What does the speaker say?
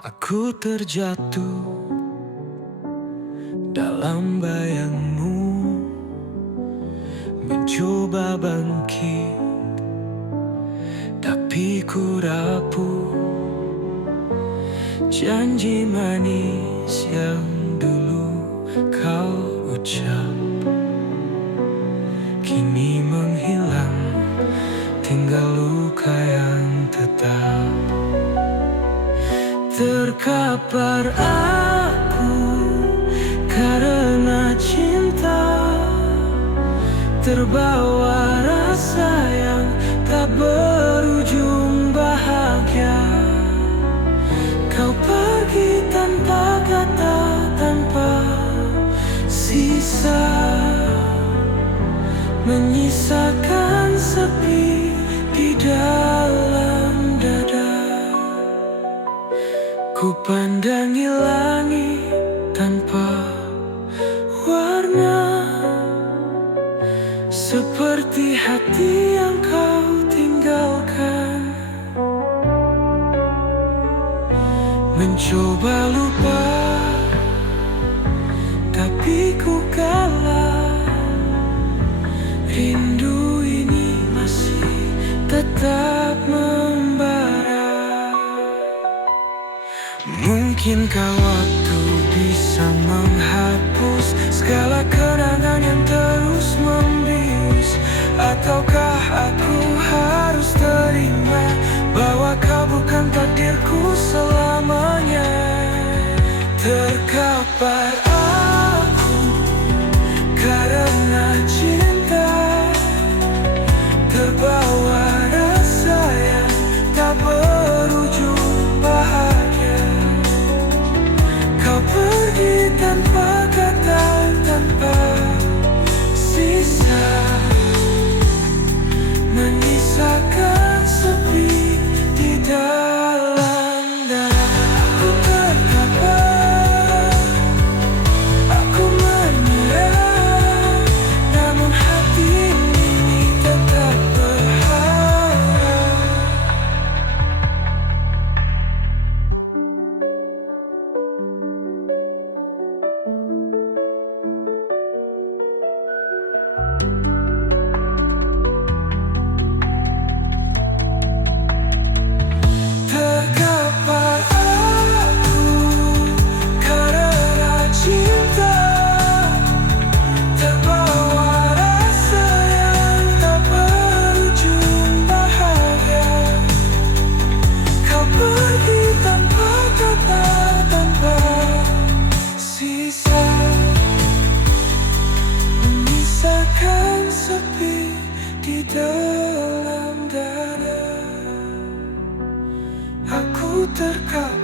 Aku terjatuh dalam bayangmu, mencoba bangkit, tapi ku rapuh. Janji manis yang dulu kau ucap kini menghilang, tinggal luka yang tetap. Terkapar aku karena cinta, terbawa rasa yang tak berujung bahagia. Kau pergi tanpa kata, tanpa sisa, menyisakan sepi di dalam dada. Ku pandangi langit tanpa warna, seperti hati yang kau tinggalkan. Mencoba lupa, tapi ku kalah. Rindu ini masih tetap membara. Mungkinkah waktu bisa menghapus segala kenangan yang terus membius? Ataukah aku harus terima bahwa kau bukan takdirku selamanya? Terkapar aku karena cinta, terbawa rasa yang tak berujung bahagia. Kau pergi tanpa kata, tanpa sisa, menyisakan sepi di dalam dada. Aku terkapar, aku menyerah, namun hati ini tetap berharap. Terkapar aku karena cinta, terbawa rasa yang tak berujung bahagia. Kau pergi tanpa kata, tanpa sisa, menyisakan sepi di dalam dada. Aku terkapar